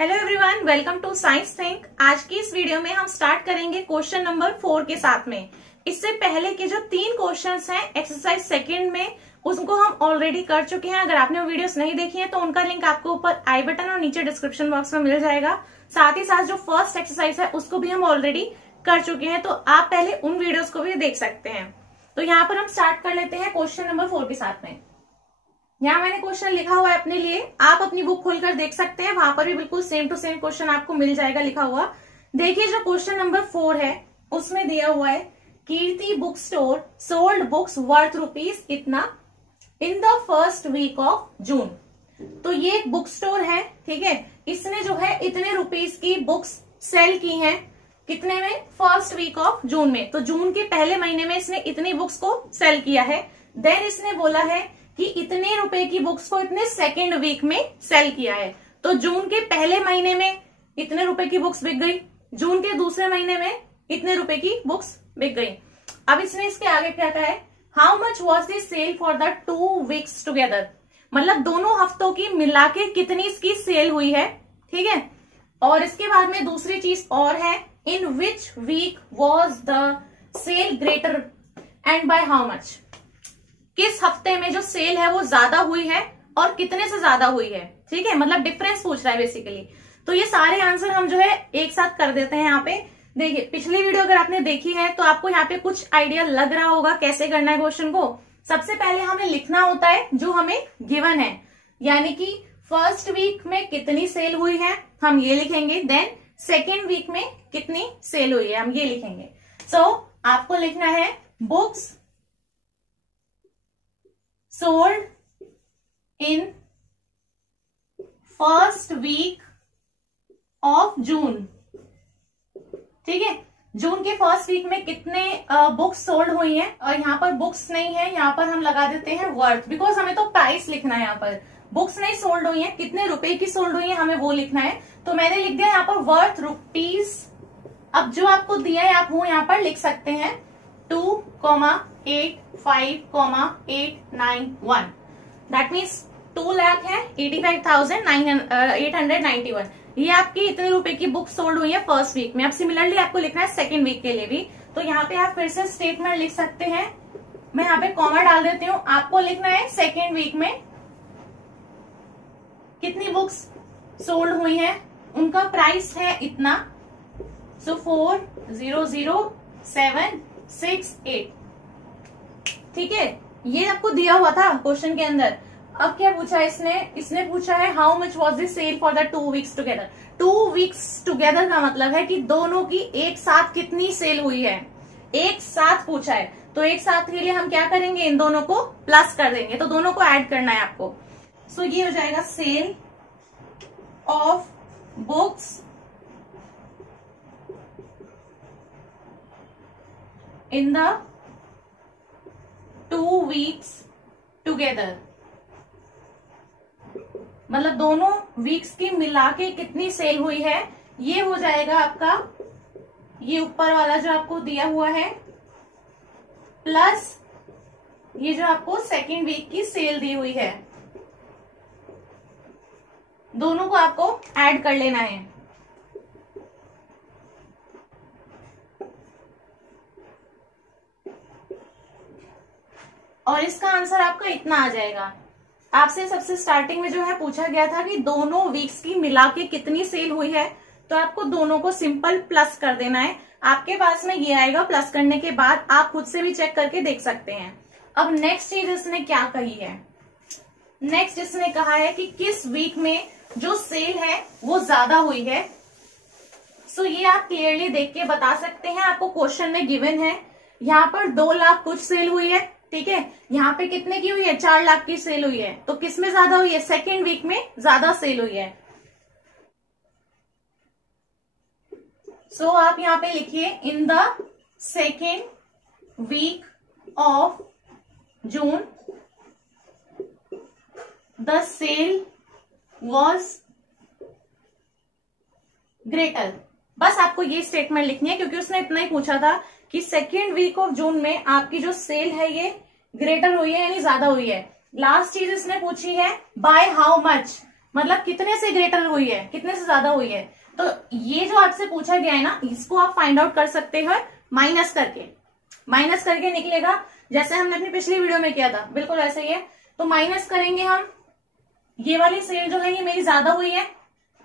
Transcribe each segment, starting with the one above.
Hello everyone, welcome to Science Think. आज की इस वीडियो में हम स्टार्ट करेंगे क्वेश्चन नंबर 4 के साथ में। इससे पहले के जो 3 क्वेश्चंस हैं एक्सरसाइज सेकंड में, उसको हम ऑलरेडी कर चुके हैं। अगर आपने वो वीडियोस नहीं देखी है तो उनका लिंक आपको ऊपर आई बटन और नीचे डिस्क्रिप्शन बॉक्स में मिल जाएगा। साथ ही साथ जो फर्स्ट एक्सरसाइज है उसको भी हम ऑलरेडी कर चुके हैं, तो आप पहले उन वीडियोज को भी देख सकते हैं। तो यहाँ पर हम स्टार्ट कर लेते हैं क्वेश्चन नंबर 4 के साथ में। यहाँ मैंने क्वेश्चन लिखा हुआ है अपने लिए, आप अपनी बुक खोलकर देख सकते हैं, वहां पर भी बिल्कुल सेम टू सेम क्वेश्चन आपको मिल जाएगा लिखा हुआ। देखिए जो क्वेश्चन नंबर 4 है उसमें दिया हुआ है Kirti book store sold books worth rupees इतना in the first week of June. तो ये एक बुक स्टोर है, ठीक है। इसने जो है इतने रुपीज की बुक्स सेल की हैं, कितने में? फर्स्ट वीक ऑफ जून में। तो जून के पहले महीने में इसने इतनी बुक्स को सेल किया है। देन इसने बोला है कि इतने रुपए की बुक्स को इतने सेकेंड वीक में सेल किया है। तो जून के पहले महीने में इतने रुपए की बुक्स बिक गई, जून के दूसरे महीने में इतने रुपए की बुक्स बिक गई। अब इसने इसके आगे क्या कहा है, how much was the sale for the 2 weeks together. मतलब दोनों हफ्तों की मिला के कितनी इसकी सेल हुई है, ठीक है। और इसके बाद में दूसरी चीज और है, in which week was the sale greater and by how much. किस हफ्ते में जो सेल है वो ज्यादा हुई है और कितने से ज्यादा हुई है, ठीक है। मतलब डिफरेंस पूछ रहा है बेसिकली। तो ये सारे आंसर हम जो है एक साथ कर देते हैं यहाँ पे। देखिए पिछली वीडियो अगर आपने देखी है तो आपको यहाँ पे कुछ आइडिया लग रहा होगा कैसे करना है क्वेश्चन को। सबसे पहले हमें लिखना होता है जो हमें गिवन है, यानी कि फर्स्ट वीक में कितनी सेल हुई है हम ये लिखेंगे। देन सेकेंड वीक में कितनी सेल हुई है हम ये लिखेंगे। सो आपको लिखना है books sold in first week of June, ठीक है। जून के फर्स्ट वीक में कितने बुक्स सोल्ड हुई हैं। और यहाँ पर बुक्स नहीं है, यहाँ पर हम लगा देते हैं वर्थ, बिकॉज हमें तो प्राइस लिखना है। यहाँ पर बुक्स नहीं सोल्ड हुई हैं, कितने रुपए की सोल्ड हुई है हमें वो लिखना है। तो मैंने लिख दिया यहाँ पर वर्थ रुपीज। अब जो आपको दिया है आप वो यहाँ पर लिख सकते हैं 2,85,891। That means 2,85,891। ये आपकी इतने रुपए की बुक सोल्ड हुई है फर्स्ट वीक में। अब सिमिलरली आपको लिखना है सेकेंड वीक के लिए भी। तो यहाँ पे आप फिर से स्टेटमेंट लिख सकते हैं। मैं यहाँ पे कॉमा डाल देती हूँ। आपको लिखना है सेकेंड वीक में कितनी बुक्स सोल्ड हुई है, उनका प्राइस है इतना। सो 4,007,6,8, ठीक है। ये आपको दिया हुआ था क्वेश्चन के अंदर। अब क्या पूछा इसने पूछा है how much was the sale for the 2 weeks together. 2 weeks together का मतलब है कि दोनों की एक साथ कितनी सेल हुई है, एक साथ पूछा है। तो एक साथ के लिए हम क्या करेंगे, इन दोनों को प्लस कर देंगे। तो दोनों को ऐड करना है आपको। सो ये हो जाएगा sale of books in the 2 weeks together। मतलब दोनों वीक्स की मिला के कितनी सेल हुई है, ये हो जाएगा आपका ये ऊपर वाला जो आपको दिया हुआ है, प्लस ये जो आपको सेकेंड वीक की सेल दी हुई है। दोनों को आपको ऐड कर लेना है। और इसका आंसर आपका इतना आ जाएगा। आपसे सबसे स्टार्टिंग में जो है पूछा गया था कि दोनों वीक्स की मिला के कितनी सेल हुई है, तो आपको दोनों को सिंपल प्लस कर देना है। आपके पास में ये आएगा। प्लस करने के बाद आप खुद से भी चेक करके देख सकते हैं। अब नेक्स्ट चीज इसने क्या कही है, नेक्स्ट इसने कहा है कि किस वीक में जो सेल है वो ज्यादा हुई है। सो ये आप क्लियरली देख के बता सकते हैं। आपको क्वेश्चन में गिवन है यहाँ पर 2 लाख कुछ सेल हुई है, ठीक है। यहाँ पे कितने की हुई है, 4 लाख की सेल हुई है। तो किसमें ज्यादा हुई है, सेकेंड वीक में ज्यादा सेल हुई है। सो आप यहाँ पे लिखिए in the second week of June the sale was greater. बस आपको ये स्टेटमेंट लिखनी है, क्योंकि उसने इतना ही पूछा था कि सेकेंड वीक ऑफ जून में आपकी जो सेल है ये ग्रेटर हुई है यानी ज्यादा हुई है। लास्ट चीज इसने पूछी है बाय हाउ मच, मतलब कितने से ग्रेटर हुई है, कितने से ज्यादा हुई है। तो ये जो आपसे पूछा गया है ना, इसको आप फाइंड आउट कर सकते हो माइनस करके। माइनस करके निकलेगा जैसे हमने अपनी पिछली वीडियो में किया था, बिल्कुल ऐसे ही है। तो माइनस करेंगे हम, ये वाली सेल जो है ये मेरी ज्यादा हुई है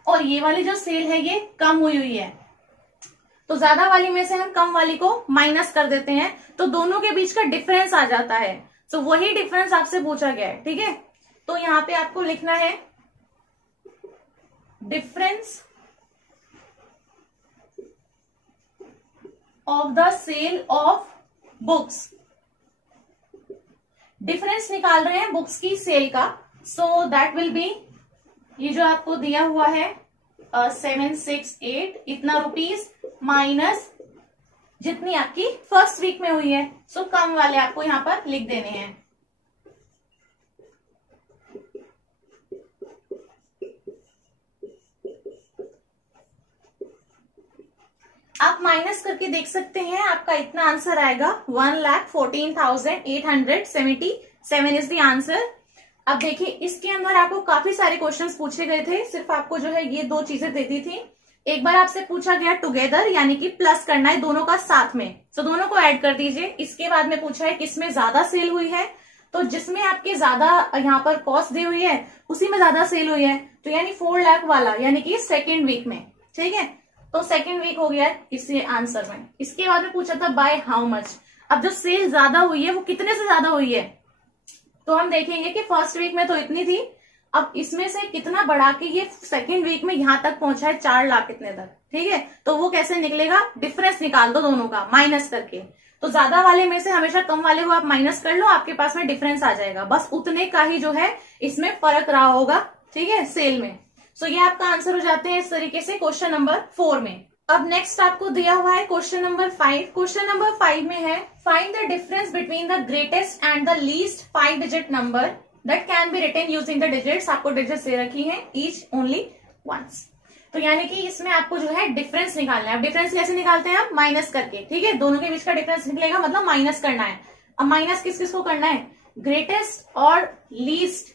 और ये वाली जो सेल है ये कम हुई है। तो ज्यादा वाली में से हम कम वाली को माइनस कर देते हैं, तो दोनों के बीच का डिफरेंस आ जाता है। तो वही डिफरेंस आपसे पूछा गया है, ठीक है। तो यहां पे आपको लिखना है difference of the sale of books. Difference निकाल रहे हैं बुक्स की सेल का। सो दैट विल बी, ये जो आपको दिया हुआ है 768 इतना रुपीस माइनस जितनी आपकी फर्स्ट वीक में हुई है। सो कम वाले आपको यहां पर लिख देने हैं। आप माइनस करके देख सकते हैं, आपका इतना आंसर आएगा 1,14,877 इज द आंसर। अब देखिए इसके अंदर आपको काफी सारे क्वेश्चंस पूछे गए थे, सिर्फ आपको जो है ये दो चीजें देती थी। एक बार आपसे पूछा गया टुगेदर, यानी कि प्लस करना है दोनों का साथ में, तो दोनों को ऐड कर दीजिए। इसके बाद में पूछा है किसमें ज्यादा सेल हुई है, तो जिसमें आपके ज्यादा यहाँ पर कॉस्ट दी हुई है उसी में ज्यादा सेल हुई है, तो यानी 4 लाख वाला, यानी कि सेकेंड वीक में, ठीक है। तो सेकेंड वीक हो गया इसी आंसर में। इसके बाद में पूछा था बाय हाउ मच। अब जो सेल ज्यादा हुई है वो कितने से ज्यादा हुई है, तो हम देखेंगे कि फर्स्ट वीक में तो इतनी थी, अब इसमें से कितना बढ़ा के ये सेकेंड वीक में यहां तक पहुंचा है 4 लाख कितने तक, ठीक है। तो वो कैसे निकलेगा, डिफरेंस निकाल दो दोनों का माइनस करके। तो ज्यादा वाले में से हमेशा कम वाले को आप माइनस कर लो, आपके पास में डिफरेंस आ जाएगा। बस उतने का ही जो है इसमें फर्क रहा होगा, ठीक है, सेल में। सो ये आपका आंसर हो जाते हैं इस तरीके से क्वेश्चन नंबर 4 में। अब नेक्स्ट आपको दिया हुआ है क्वेश्चन नंबर 5। क्वेश्चन नंबर 5 में है find the difference between the greatest and the least 5 digit number that can be written using the digits. आपको डिजिट्स दे रखी हैं ईच ओनली वंस। तो यानी कि इसमें आपको जो है डिफरेंस निकालना है। अब डिफरेंस कैसे निकालते हैं, आप माइनस करके, ठीक है। दोनों के बीच का डिफरेंस निकलेगा, मतलब माइनस करना है। अब माइनस किस किस को करना है, ग्रेटेस्ट और लीस्ट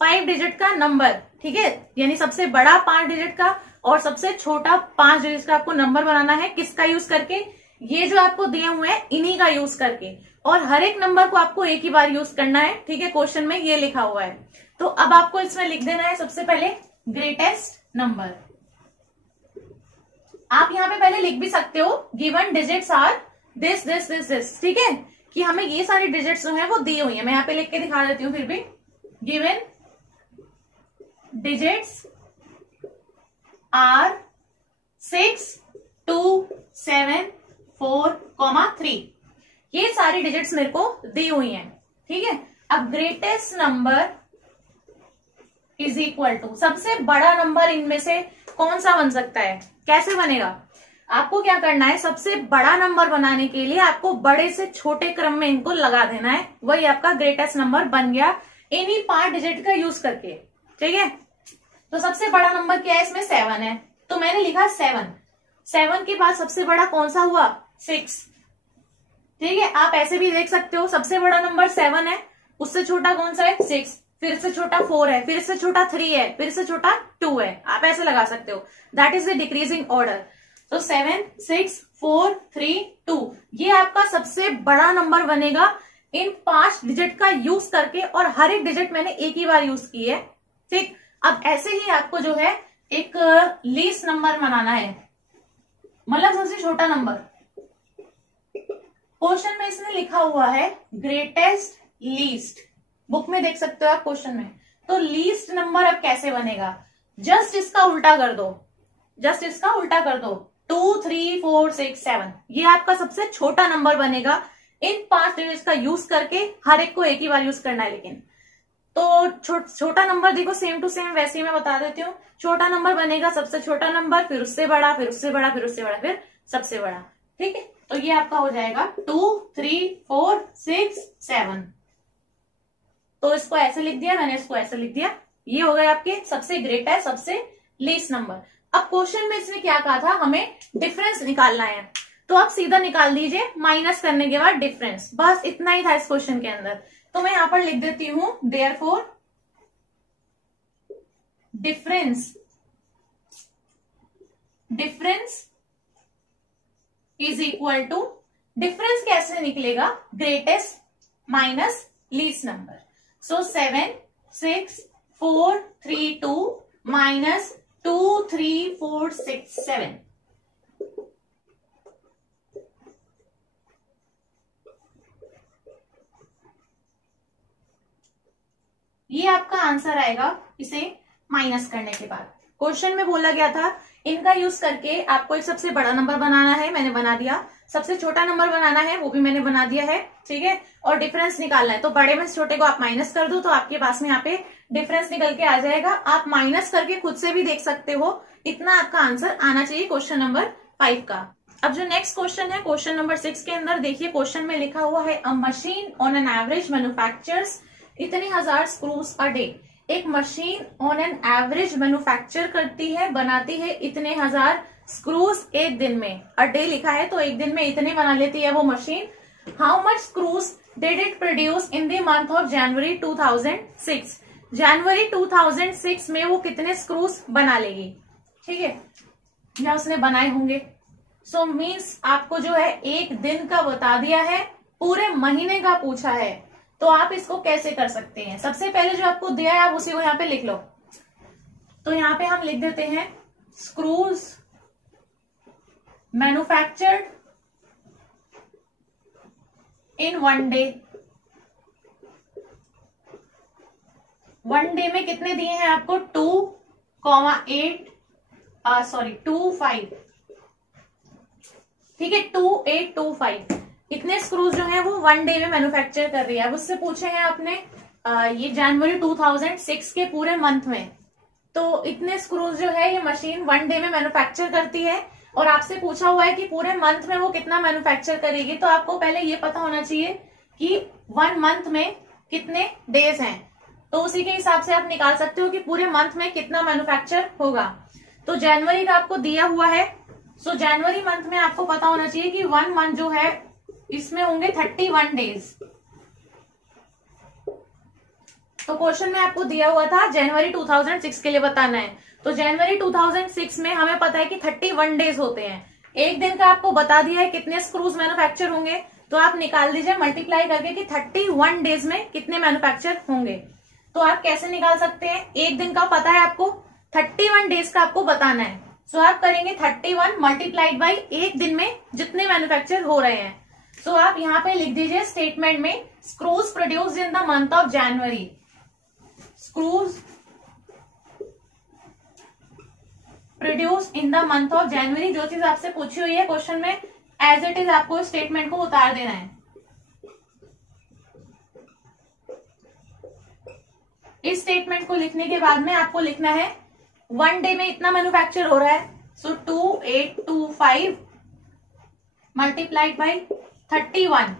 5 डिजिट का नंबर, ठीक है, यानी सबसे बड़ा 5 डिजिट का और सबसे छोटा 5 डिजिट का आपको नंबर बनाना है। किसका यूज करके, ये जो आपको दिए हुए हैं इन्हीं का यूज करके, और हर एक नंबर को आपको एक ही बार यूज करना है, ठीक है। क्वेश्चन में ये लिखा हुआ है। तो अब आपको इसमें लिख देना है सबसे पहले ग्रेटेस्ट नंबर। आप यहाँ पे पहले लिख भी सकते हो given digits are this this this this, ठीक है, कि हमें ये सारी डिजिट्स जो है वो दी हुई है। मैं यहाँ पे लिख के दिखा देती हूँ फिर भी, गिवन डिजिट्स आर 6, 2, 7, 4, 3। ये सारी डिजिट्स मेरे को दी हुई हैं, ठीक है। अब greatest number is equal to, सबसे बड़ा नंबर इनमें से कौन सा बन सकता है, कैसे बनेगा। आपको क्या करना है, सबसे बड़ा नंबर बनाने के लिए आपको बड़े से छोटे क्रम में इनको लगा देना है, वही आपका ग्रेटेस्ट नंबर बन गया इन्हीं 5 डिजिट का यूज करके, ठीक है। तो सबसे बड़ा नंबर क्या है, इसमें 7 है, तो मैंने लिखा 7। 7 के बाद सबसे बड़ा कौन सा हुआ, 6, ठीक है। आप ऐसे भी देख सकते हो, सबसे बड़ा नंबर 7 है, उससे छोटा कौन सा है, 6, फिर से छोटा 4 है, फिर से छोटा 3 है, फिर से छोटा 2 है। आप ऐसे लगा सकते हो, that is the decreasing order. तो 7, 6, 4, 3, 2 ये आपका सबसे बड़ा नंबर बनेगा इन 5 डिजिट का यूज करके, और हर एक डिजिट मैंने एक ही बार यूज की है, ठीक। अब ऐसे ही आपको जो है एक लीस्ट नंबर बनाना है, मतलब सबसे छोटा नंबर। क्वेश्चन में इसने लिखा हुआ है ग्रेटेस्ट लीस्ट, बुक में देख सकते हो आप क्वेश्चन में। तो लीस्ट नंबर अब कैसे बनेगा, जस्ट इसका उल्टा कर दो, जस्ट इसका उल्टा कर दो, 2, 3, 4, 6, 7 ये आपका सबसे छोटा नंबर बनेगा इन 5 डिजिट्स का यूज करके। हर एक को एक ही बार यूज करना है, लेकिन तो छोटा नंबर देखो सेम टू सेम वैसे ही मैं बता देती हूँ। छोटा नंबर बनेगा सबसे छोटा नंबर, फिर उससे बड़ा, फिर उससे बड़ा, फिर उससे बड़ा, फिर सबसे बड़ा, ठीक है। तो ये आपका हो जाएगा 2, 3, 4, 6, 7। तो इसको ऐसे लिख दिया मैंने, इसको ऐसे लिख दिया। ये हो गए आपके सबसे ग्रेट है, सबसे लीस्ट नंबर। अब क्वेश्चन में इसने क्या कहा था, हमें डिफरेंस निकालना है, तो आप सीधा निकाल दीजिए माइनस करने के बाद डिफरेंस, बस इतना ही था इस क्वेश्चन के अंदर। तो मैं यहां पर लिख देती हूं therefore difference is equal to, difference कैसे निकलेगा, greatest minus least number. So 7 6 4 3 2 minus 2 3 4 6 7। ये आपका आंसर आएगा इसे माइनस करने के बाद। क्वेश्चन में बोला गया था इनका यूज करके आपको एक सबसे बड़ा नंबर बनाना है, मैंने बना दिया। सबसे छोटा नंबर बनाना है, वो भी मैंने बना दिया है, ठीक है। और डिफरेंस निकालना है, तो बड़े में छोटे को आप माइनस कर दो तो आपके पास में यहाँ पे डिफरेंस निकल के आ जाएगा। आप माइनस करके खुद से भी देख सकते हो, इतना आपका आंसर आना चाहिए क्वेश्चन नंबर 5 का। अब जो नेक्स्ट क्वेश्चन है, क्वेश्चन नंबर 6 के अंदर देखिए, क्वेश्चन में लिखा हुआ है a machine on an average manufactures इतने हजार स्क्रूज अ डे। एक machine on an average manufacture करती है, बनाती है इतने हजार स्क्रूज एक दिन में। अ डे लिखा है तो एक दिन में इतने बना लेती है वो machine. How much screws did it produce in the month of January 2006। जनवरी 2006 में वो कितने स्क्रूज बना लेगी, ठीक है, या उसने बनाए होंगे। सो मीन्स आपको जो है एक दिन का बता दिया है, पूरे महीने का पूछा है, तो आप इसको कैसे कर सकते हैं। सबसे पहले जो आपको दिया है आप उसी को यहाँ पे लिख लो। तो यहाँ पे हम लिख देते हैं screws manufactured in one day. One day में कितने दिए हैं आपको, 2,5, ठीक है, 2825। इतने स्क्रूज जो है वो वन डे में मैन्युफैक्चर कर रही है। अब उससे पूछे हैं आपने ये जनवरी 2006 के पूरे मंथ में, तो इतने स्क्रूज जो है ये मशीन वन डे में मैन्युफैक्चर करती है। और आपसे पूछा हुआ है कि पूरे मंथ में वो कितना मैन्युफैक्चर करेगी, तो आपको पहले ये पता होना चाहिए कि 1 मंथ में कितने डेज हैं, तो उसी के हिसाब से आप निकाल सकते हो कि पूरे मंथ में कितना मैन्युफैक्चर होगा। तो जनवरी का आपको दिया हुआ है, सो जनवरी मंथ में आपको पता होना चाहिए कि 1 मंथ जो है इसमें होंगे 31 डेज। तो क्वेश्चन में आपको दिया हुआ था जनवरी 2006 के लिए बताना है, तो जनवरी 2006 में हमें पता है कि 31 डेज होते हैं। एक दिन का आपको बता दिया है कितने स्क्रूज मैन्युफैक्चर होंगे, तो आप निकाल दीजिए मल्टीप्लाई करके कि 31 डेज में कितने मैन्युफैक्चर होंगे। तो आप कैसे निकाल सकते हैं, एक दिन का पता है आपको, 31 डेज का आपको बताना है। सो आप करेंगे 31 मल्टीप्लाइड बाई एक दिन में जितने मैन्युफैक्चर हो रहे हैं। सो आप यहाँ पे लिख दीजिए स्टेटमेंट में screws produce in the month of January. Screws produce in the month of January, जो चीज आपसे पूछी हुई है क्वेश्चन में एज इट इज आपको स्टेटमेंट को उतार देना है। इस स्टेटमेंट को लिखने के बाद में आपको लिखना है वन डे में इतना मैन्युफैक्चर हो रहा है, सो 2825 मल्टीप्लाइड बाई 31,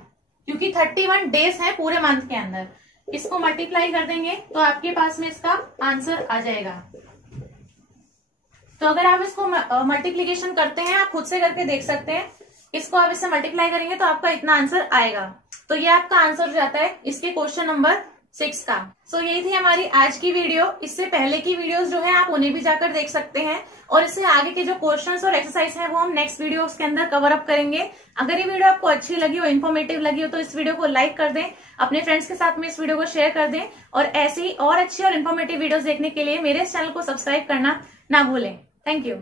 क्योंकि 31 डेज है पूरे मंथ के अंदर। इसको मल्टीप्लाई कर देंगे तो आपके पास में इसका आंसर आ जाएगा। तो अगर आप इसको मल्टीप्लीकेशन करते हैं, आप खुद से करके देख सकते हैं, इसको आप इससे मल्टीप्लाई करेंगे तो आपका इतना आंसर आएगा। तो ये आपका आंसर हो जाता है इसके क्वेश्चन नंबर 6 का। सो यही थी हमारी आज की वीडियो। इससे पहले की वीडियोस जो है आप उन्हें भी जाकर देख सकते हैं, और इससे आगे के जो क्वेश्चंस और एक्सरसाइज हैं वो हम नेक्स्ट वीडियोस के अंदर कवर अप करेंगे। अगर ये वीडियो आपको अच्छी लगी हो, इन्फॉर्मेटिव लगी हो, तो इस वीडियो को लाइक कर दें, अपने फ्रेंड्स के साथ में इस वीडियो को शेयर कर दें, और ऐसी और अच्छी और इन्फॉर्मेटिव वीडियोस देखने के लिए मेरे इस चैनल को सब्सक्राइब करना ना भूलें। Thank you.